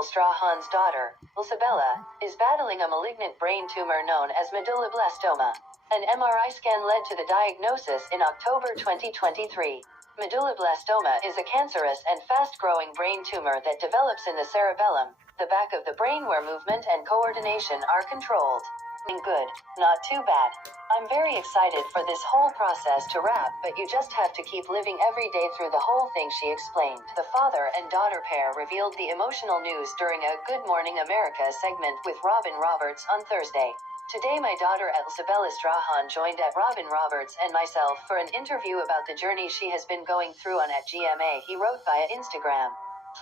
Strahan's daughter, Isabella, is battling a malignant brain tumor known as medulloblastoma. An MRI scan led to the diagnosis in October 2023. Medulloblastoma is a cancerous and fast-growing brain tumor that develops in the cerebellum, the back of the brain where movement and coordination are controlled. Good, not too bad. I'm very excited for this whole process to wrap, but you just have to keep living every day through the whole thing, she explained. The father and daughter pair revealed the emotional news during a Good Morning America segment with Robin Roberts on Thursday. Today my daughter Isabella Strahan joined at Robin Roberts and myself for an interview about the journey she has been going through on at GMA, he wrote via Instagram.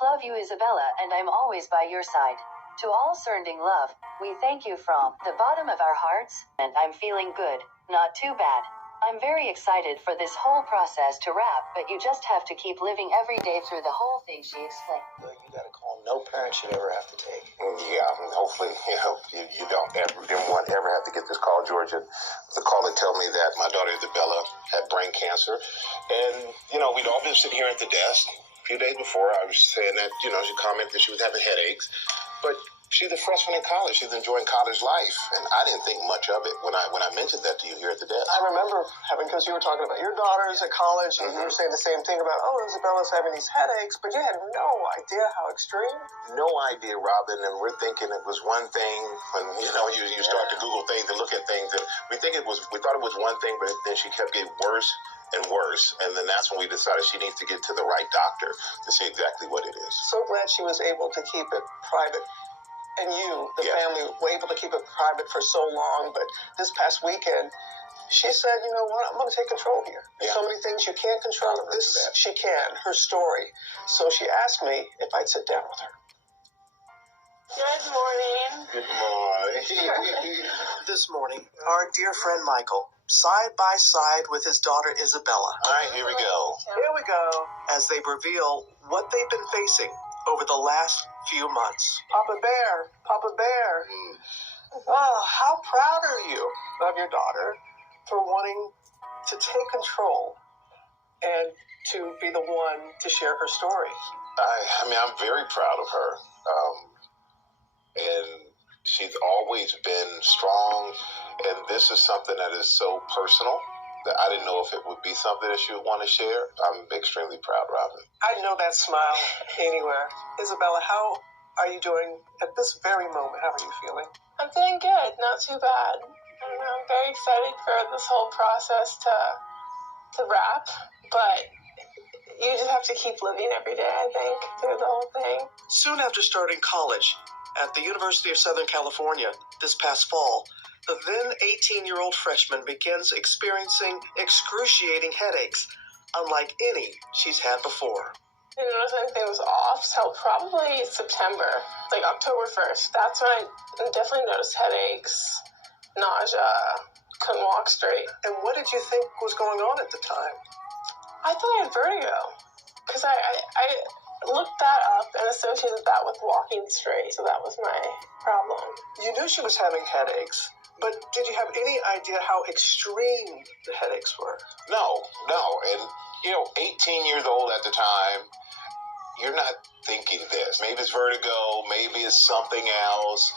Love you, Isabella, and I'm always by your side. To all sending love, we thank you from the bottom of our hearts, and I'm feeling good, not too bad. I'm very excited for this whole process to wrap, but you just have to keep living every day through the whole thing, she explained. You gotta call no parent should ever have to take. Yeah, hopefully, you don't ever have to get this call, Georgia. The caller told me that my daughter Isabella had brain cancer, and we'd all been sitting here at the desk. A few days before, I was saying that she commented that she was having headaches, but she's a freshman in college. She's enjoying college life, and I didn't think much of it when I mentioned that to you here at the desk. I remember because you were talking about your daughters at college, and you were saying the same thing about, Isabella's having these headaches, but you had no idea how extreme. No idea, Robin, and we're thinking it was one thing when you start to Google things and look at things, and we thought it was one thing, but then she kept getting worse and worse, and then that's when we decided she needs to get to the right doctor to see exactly what it is. So glad she was able to keep it private. And you, the family, were able to keep it private for so long. But this past weekend, she said, you know what, I'm going to take control here. There's so many things you can't control. This, she can, her story. So she asked me if I'd sit down with her. Good morning. Good morning. This morning, our dear friend Michael, side by side with his daughter Isabella. All right, here we go. Here we go. As they reveal what they've been facing over the last few months. Papa Bear, Papa Bear. Oh, how proud are you of your daughter for wanting to take control and to be the one to share her story? I'm very proud of her. And she's always been strong. And this is something that is so personal that I didn't know if it would be something that she would want to share. I'm extremely proud, Robin. I know that smile anywhere. Isabella, how are you doing at this very moment? How are you feeling? I'm feeling good, not too bad. I'm very excited for this whole process to wrap, but you just have to keep living every day, I think, through the whole thing. Soon after starting college at the University of Southern California this past fall, the then 18-year-old freshman begins experiencing excruciating headaches, unlike any she's had before. I didn't notice anything was off till probably September, like October 1st. That's when I definitely noticed headaches, nausea, couldn't walk straight. And what did you think was going on at the time? I thought I had vertigo, because I looked that up and associated that with walking straight, so that was my problem. You knew she was having headaches, but did you have any idea how extreme the headaches were? No. And, 18 years old at the time, you're not thinking this. Maybe it's vertigo, maybe it's something else,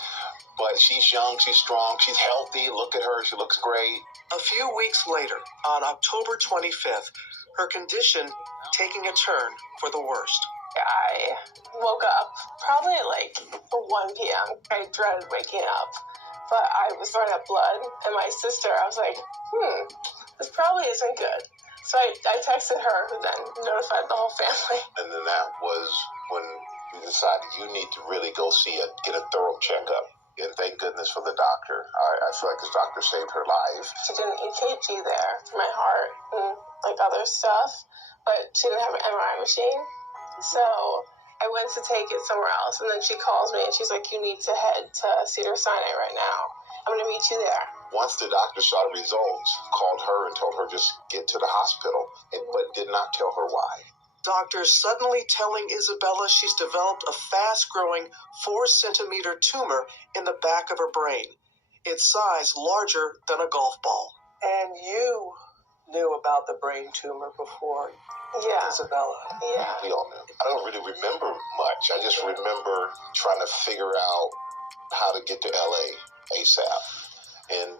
but she's young, she's strong, she's healthy. Look at her, she looks great. A few weeks later, on October 25th, her condition taking a turn for the worst. I woke up probably at like 1 p.m. I dreaded waking up, but I was throwing up blood, and my sister, I was like, this probably isn't good. So I texted her, who then notified the whole family. And then that was when we decided you need to really go get a thorough checkup. And thank goodness for the doctor. I feel like this doctor saved her life. She did an EKG there for my heart and like other stuff, but she didn't have an MRI machine. So I went to take it somewhere else, and then she calls me and she's like, you need to head to Cedars-Sinai right now. I'm going to meet you there. Once the doctor saw the results, called her and told her just get to the hospital, but did not tell her why. Doctors suddenly telling Isabella she's developed a fast-growing 4-centimeter tumor in the back of her brain, its size larger than a golf ball. And you knew about the brain tumor before Yeah. Isabella. Yeah. We all knew. I don't really remember much. I just remember trying to figure out how to get to LA ASAP. And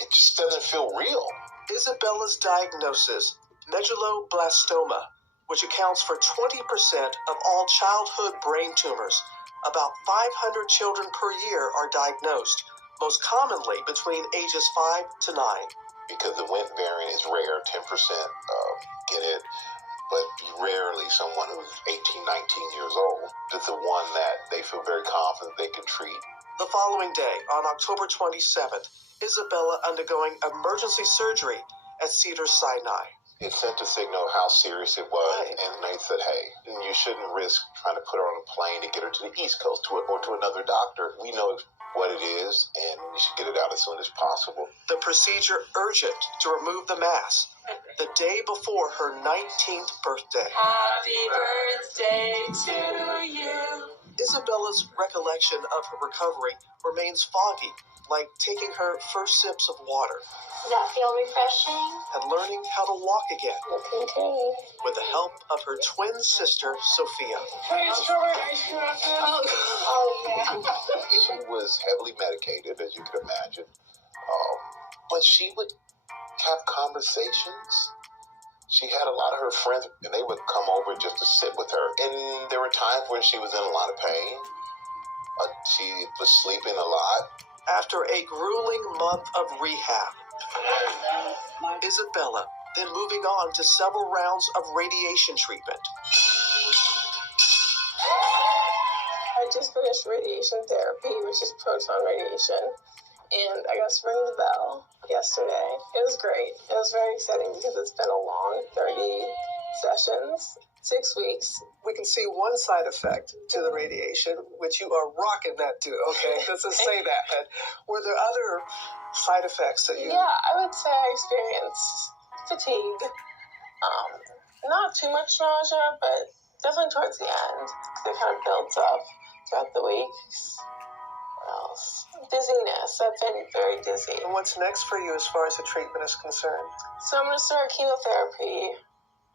it just doesn't feel real. Isabella's diagnosis, medulloblastoma, which accounts for 20% of all childhood brain tumors. About 500 children per year are diagnosed, most commonly between ages 5 to 9. Because the Wnt variant is rare, 10% get it, but rarely someone who's 18, 19 years old. It's the one that they feel very confident they can treat. The following day, on October 27th, Isabella undergoing emergency surgery at Cedars-Sinai. It sent a signal of how serious it was, and they said, hey, you shouldn't risk trying to put her on a plane to get her to the East Coast or to another doctor. We know what it is, and you should get it out as soon as possible. The procedure urgent to remove the mass the day before her 19th birthday. Happy birthday to you. Isabella's recollection of her recovery remains foggy, like taking her first sips of water. Does that feel refreshing? And learning how to walk again. Okay. With the help of her twin sister, Sophia. Hey, strawberry ice cream. Oh, yeah. She was heavily medicated, as you can imagine. But she would have conversations. She had a lot of her friends, and they would come over just to sit with her. And there were times when she was in a lot of pain. She was sleeping a lot. After a grueling month of rehab, Isabella then moving on to several rounds of radiation treatment. I just finished radiation therapy, which is proton radiation, and I got ring the bell yesterday. It was great. It was very exciting because it's been a long 30 sessions, 6 weeks. We can see one side effect to the radiation, which you are rocking that too, okay? Let's just say that. But were there other side effects that you... Yeah, I would say I experienced fatigue. Not too much nausea, but definitely towards the end. It kind of builds up throughout the weeks. What else? Dizziness. I've been very dizzy. And what's next for you as far as the treatment is concerned? So I'm going to start chemotherapy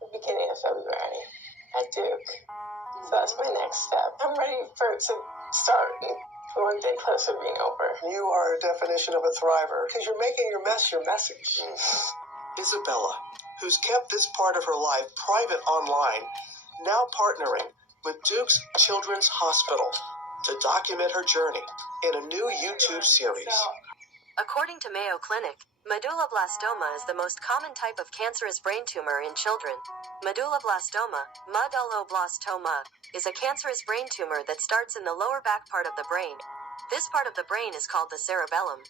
at the beginning of February at Duke. So that's my next step. I'm ready for it to start one day closer to being over. You are a definition of a thriver because you're making your mess your message. Isabella, who's kept this part of her life private online, now partnering with Duke's Children's Hospital to document her journey in a new YouTube series. According to Mayo Clinic, medulloblastoma is the most common type of cancerous brain tumor in children. Medulloblastoma, medulloblastoma, is a cancerous brain tumor that starts in the lower back part of the brain. This part of the brain is called the cerebellum.